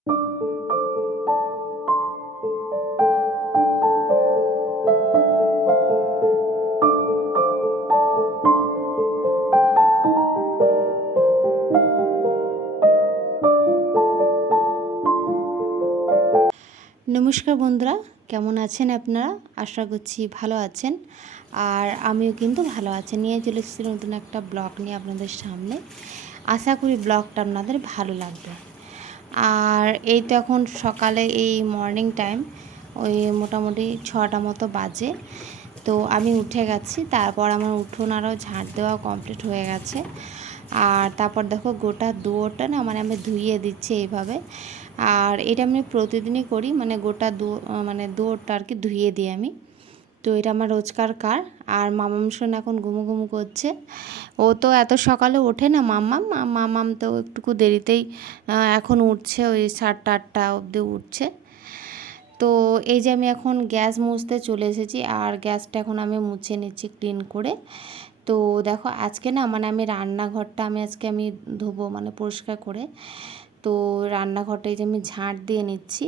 নমস্কার বন্ধুরা, কেমন আছেন আপনারা? আশা করছি ভালো আছেন। আর আমিও কিন্তু ভালো আছি। নিয়ে চলে এসেছি নতুন একটা ব্লগ নিয়ে আপনাদের সামনে। আশা করি ব্লগটা আপনাদের ভালো লাগবে। আর এই তো এখন সকালে এই মর্নিং টাইম, ওই মোটামুটি 6টা মতো বাজে। তো আমি উঠে গেছি, তারপর আমার উঠোন আরও ঝাঁট দেওয়া কমপ্লিট হয়ে গেছে। আর তারপর দেখো গোটা দুয়োরটা না মানে আমি ধুইয়ে দিচ্ছি এইভাবে। আর এটা আমি প্রতিদিনই করি, মানে গোটা দুয়োরটা আর কি ধুইয়ে দিই আমি। তো এটা আমার রোজকার কার। আর মামাম শোন এখন ঘুমু ঘুমু করছে। ও তো এত সকালে ওঠে না, মামাম তো একটু দেরিতেই এখন উঠছে, ওই 7টা 8টা অবধি উঠছে। তো এই যে আমি এখন গ্যাস মুছতে চলে এসেছি, আর গ্যাসটা এখন আমি মুছে নিচ্ছি ক্লিন করে। তো দেখো আজকে না মানে আমি রান্নাঘরটা আজকে ধোবো, মানে পরিষ্কার করে। তো রান্নাঘরটা এই যে আমি ঝাঁট দিয়ে নিচ্ছি,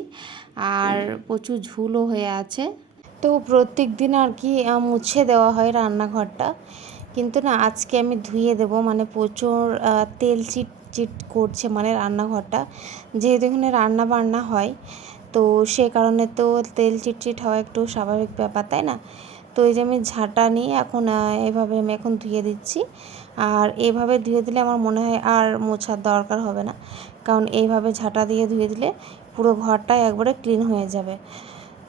আর প্রচুর ঝুলও হয়ে আছে। তো প্রত্যেক দিন আর কি মুছে দেওয়া হয় রান্নাঘরটা, কিন্তু না আজকে আমি ধুয়ে দেবো, মানে প্রচুর তেল চিট চিট করছে মানে রান্নাঘরটা, যেহেতু এখানে রান্না বান্না হয়। তো সে কারণে তো তেল চিটচিট হওয়া একটু স্বাভাবিক ব্যাপার, তাই না? তো এই যে আমি ঝাঁটা নিয়ে এখন এভাবে আমি এখন ধুয়ে দিচ্ছি। আর এভাবে ধুয়ে দিলে আমার মনে হয় আর মোছার দরকার হবে না, কারণ এইভাবে ঝাঁটা দিয়ে ধুয়ে দিলে পুরো ঘরটাই একবারে ক্লিন হয়ে যাবে।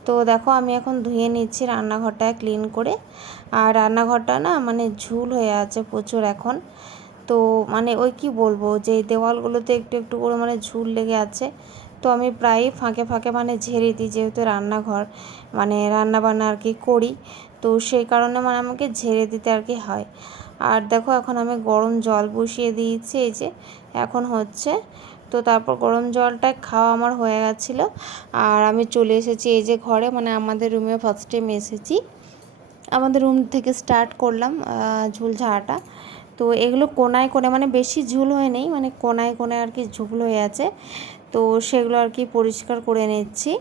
তো দেখো আমি এখন ধুয়ে নিচ্ছি রান্নাঘরটা ক্লিন করে। আর রান্নাঘরটা না মানে ঝুল হয়ে আছে প্রচুর এখন। তো মানে ওই কি বলবো, যে দেওয়ালগুলোতে একটু একটু করে মানে ঝুল লেগে আছে। তো আমি প্রায়ই ফাঁকে ফাঁকে মানে ঝেড়ে দিই, যেহেতু রান্নাঘর মানে রান্নাবান্না আর কি করি। তো সেই কারণে মানে আমাকে ঝেড়ে দিতে আর কি হয়। আর দেখো এখন আমি গরম জল বসিয়ে দিয়েছি, এই যে এখন হচ্ছে। তো তারপর গরম জলটা খাওয়া আমার হয়ে গেছিলো। আর আমি চলে এসেছি এই যে ঘরে, মানে আমাদের রুমে ফার্স্ট টাইম এসেছি। আমাদের রুম থেকে স্টার্ট করলাম ঝুল ঝাড়াটা। তো এগুলো কোনায় কোণে, মানে বেশি ঝুল হয়ে নেই, মানে কোনায় কোণে আর কি ঝুল হয়ে আছে। তো সেগুলো আর কি পরিষ্কার করে নিচ্ছি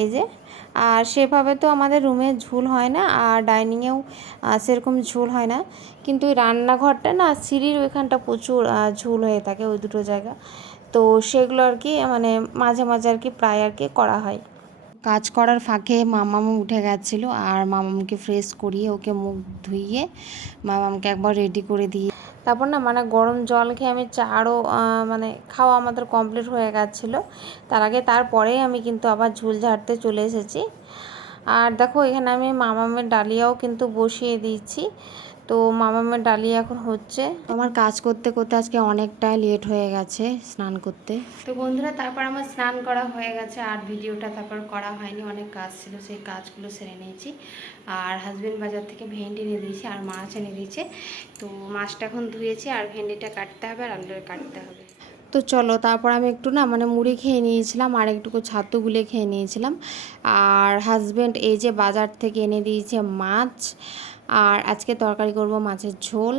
এই যে। আর সেভাবে তো আমাদের রুমে ঝুল হয় না, আর ডাইনিংয়েও সেরকম ঝুল হয় না। কিন্তু ওই রান্নাঘরটা না সিঁড়ির ওইখানটা প্রচুর ঝুল হয়ে থাকে, ওই দুটো জায়গা। তো সেগুলো আর কি মানে মাঝে মাঝে আর কি প্রায় আর কি করা হয়। কাজ করার ফাঁকে মামামু উঠে গেছিলো, আর মামামকে ফ্রেশ করিয়ে ওকে মুখ ধুইয়ে মামামকে একবার রেডি করে দিয়ে তারপর না মানে গরম জল খেয়ে আমি চারও মানে খাওয়া আমাদের কমপ্লিট হয়ে গেছিলো। তারপরেই আমি কিন্তু আবার ঝুল ঝাড়তে চলে এসেছি। আর দেখো এখানে আমি মামামের ডালিয়াও কিন্তু বসিয়ে দিয়েছি। তো মামামের ডালিয়া এখন হচ্ছে। আমার কাজ করতে করতে আজকে অনেকটাই লেট হয়ে গেছে স্নান করতে। তো বন্ধুরা তারপর আমার স্নান করা হয়ে গেছে, আর ভিডিওটা তারপর করা হয়নি, অনেক কাজ ছিল, সেই কাজগুলো সেরে নিয়েছি। আর হাজবেন্ড বাজার থেকে ভেন্ডি এনে দিয়েছে আর মাছ এনে দিয়েছে। তো মাছটা এখন ধুয়েছি, আর ভেন্ডিটা কাটতে হবে আর আলুটা কাটতে হবে। তো চলো তারপর আমি একটু না মানে মুড়ি খেয়ে নিয়েছিলাম, আর একটুকু ছাতু গুলে খেয়ে নিয়েছিলাম। আর হাজব্যান্ড এই যে বাজার থেকে এনে দিয়েছে মাছ, আর আজকে তরকারি করব মাছের ঝোল,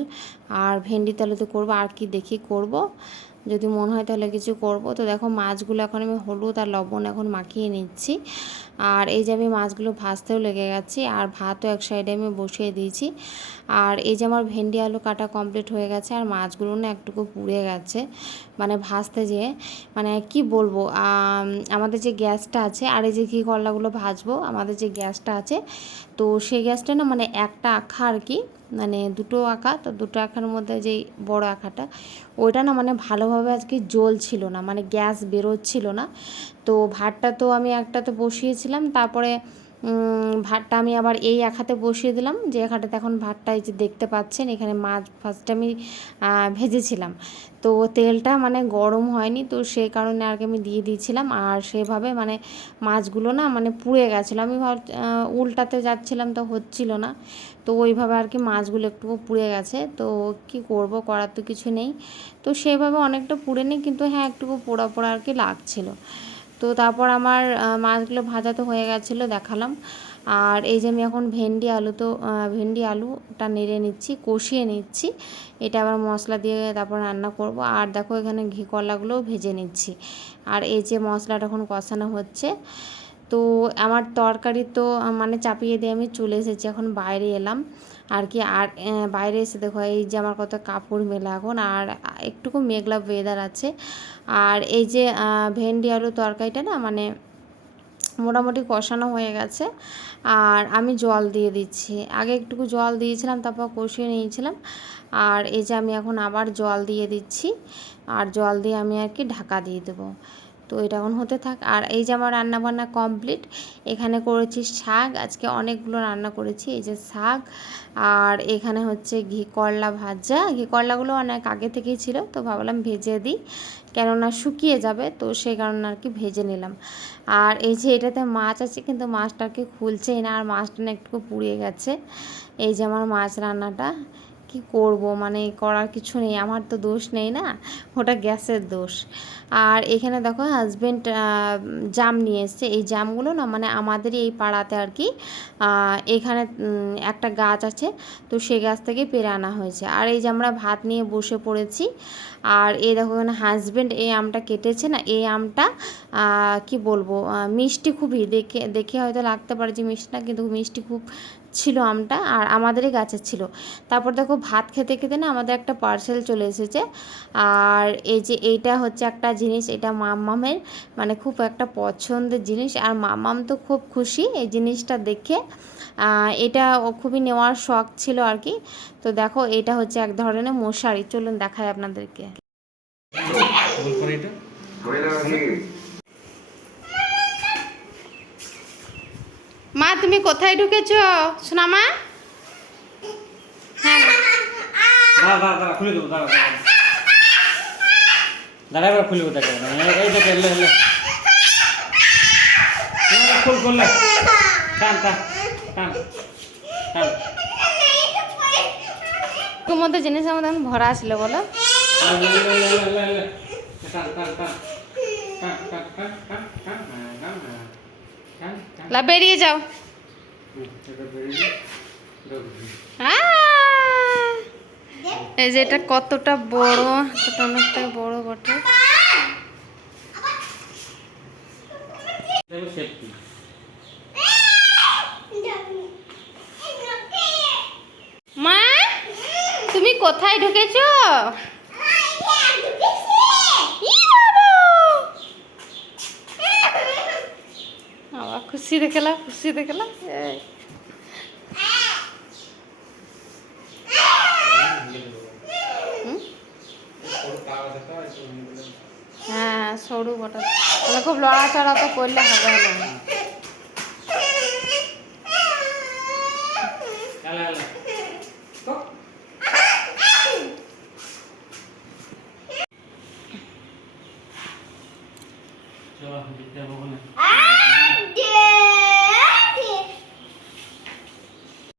আর ভেন্ডি তালুতে করব, আর কি দেখি করব, যদি মনে হয় তাহলে কিছু করব। তো দেখো মাছগুলো এখন আমি হলুদ আর লবণ এখন মাখিয়ে নিচ্ছি। আর এই যে আমি মাছগুলো ভাজতেও লেগে গেছি, আর ভাতও এক সাইডে আমি বসিয়ে দিয়েছি। আর এই যে আমার ভেন্ডি আলু কাটা কমপ্লিট হয়ে গেছে, আর মাছগুলো না একটুকু পুড়ে গেছে মানে ভাজতে যেয়ে। মানে কি বলবো, আমাদের যে গ্যাসটা আছে, আর এই যে ঘি করলাগুলো ভাজবো, আমাদের যে গ্যাসটা আছে, তো সেই গ্যাসটা না মানে একটা আঁখা আর কি, মানে দুটো আঁখা, তো দুটো আঁখার মধ্যে যেই বড় আঁখাটা, ওইটা না মানে ভালোভাবে আজকে জ্বলছিল না, মানে গ্যাস বেরোচ্ছিল না। তো ভাতটা তো আমি একটাতে বসিয়েছিলাম, তারপরে ভাতটা আমি আবার এই আঁখাতে বসিয়ে দিলাম, যে আঁখাটাতে এখন ভাতটা এই যে দেখতে পাচ্ছেন এখানে মাছ ফার্স্টে আমি ভেজেছিলাম। তো তেলটা মানে গরম হয়নি, তো সেই কারণে আর কি আমি দিয়ে দিয়েছিলাম, আর সেভাবে মানে মাছগুলো না মানে পুড়ে গেছিলো। আমি উল্টাতে যাচ্ছিলাম তো হচ্ছিল না, তো ওইভাবে আর কি মাছগুলো একটু পুড়ে গেছে। তো কি করব, করার তো কিছু নেই। তো সেভাবে অনেকটা পুড়ে নেই, কিন্তু হ্যাঁ একটুকু পোড়া পোড়া আর কি লাগছিলো। তো তারপর আমার মাছগুলো ভাজা তো হয়ে গেছিলো, দেখালাম। আর এই যে আমি এখন ভেন্ডি আলুটা নেড়ে নিচ্ছি, কষিয়ে নিচ্ছি। এটা আবার মশলা দিয়ে তারপর রান্না করব। আর দেখো এখানে ঘি কলাগুলোও ভেজে নিচ্ছি। আর এই যে মশলাটা এখন কষানো হচ্ছে। তো আমার তরকারি তো মানে চাপিয়ে দিয়ে আমি চলে এসেছি, এখন বাইরে এলাম আর কি। আর বাইরে এসে দেখো এই যে আমার কত কাপড় মেলা এখন, আর একটুকু মেঘলা ওয়েদার আছে। আর এই যে ভেন্ডি আলু তরকারিটা না মানে মোটামুটি কষানো হয়ে গেছে। আর আমি জল দিয়ে দিচ্ছি, আগে একটুকু জল দিয়েছিলাম, তারপর কষিয়ে নিয়েছিলাম। আর এই যে আমি এখন আবার জল দিয়ে দিচ্ছি, আর জল দিয়ে আমি আর কি ঢাকা দিয়ে দেবো। তো এটা এখন হতে থাক। আর এই যে আমার রান্নাবান্না কমপ্লিট। এখানে করেছি শাক, আজকে অনেকগুলো রান্না করেছি। এই যে শাক, আর এখানে হচ্ছে ঘি করলা ভাজা। ঘি করলাগুলো অনেক আগে থেকেই ছিল, তো ভাবলাম ভেজে দিই, কেননা শুকিয়ে যাবে, তো সেই কারণে আর কি ভেজে নিলাম। আর এই যে এটাতে মাছ আছে, কিন্তু মাছটা আর কি খুলছেই না, আর মাছটা না একটু পুড়িয়ে গেছে। এই যে আমার মাছ রান্নাটা কি করব, মানে করার কিছু নেই, আমার তো দোষ নেই না, ওটা গ্যাসের দোষ। আর এখানে দেখো হাজব্যান্ড জাম নিয়ে এসছে। এই জামগুলো না মানে আমাদেরই এই পাড়াতে আর কি এখানে একটা গাছ আছে, তো সেই গাছ থেকে পেড়ে আনা হয়েছে। আর এই যে আমরা ভাত নিয়ে বসে পড়েছি। আর এই দেখো এখানে হাজব্যান্ড এই আমটা কেটেছে না, এই আমটা কি বলবো, মিষ্টি খুবই, দেখে দেখে হয়তো লাগতে পারে যে মিষ্টি না, কিন্তু মিষ্টি খুব ছিল আমটা, আর আমাদেরই গাছের ছিল। তারপর দেখো ভাত খেতে খেতে না আমাদের একটা পার্সেল চলে এসেছে। আর এই যে এইটা হচ্ছে একটা জিনিস, এটা মাম্মামের মানে খুব একটা পছন্দের জিনিস, আর মাম্মাম তো খুব খুশি এই জিনিসটা দেখে। এটা ও খুবই নেওয়ার শখ ছিল আর কি। তো দেখো এটা হচ্ছে এক ধরনের মশারি, চলুন দেখাই আপনাদেরকে। মা তুমি কোথায় ঢুকেছো সোনা মা? হ্যাঁ খুলে দেবো, দাঁড়া এবার খুলে দেবো, এই দেখে এলে এলে খুল করলে টান টান টান টান। তোর মধ্যে জিনিস আমাদের এখন ভরা ছিল বলো। বেরিয়ে যাও। এই যে এটা কতটা বড়, এটা অনেকটা বড় বটে। মা তুমি কোথায় ঢুকেছো? খুশি দেখলাম, খুশি দেখলাম। হ্যাঁ সরু বটা, তাহলে খুব লড়াচড়া তো করলে হবে না। চলো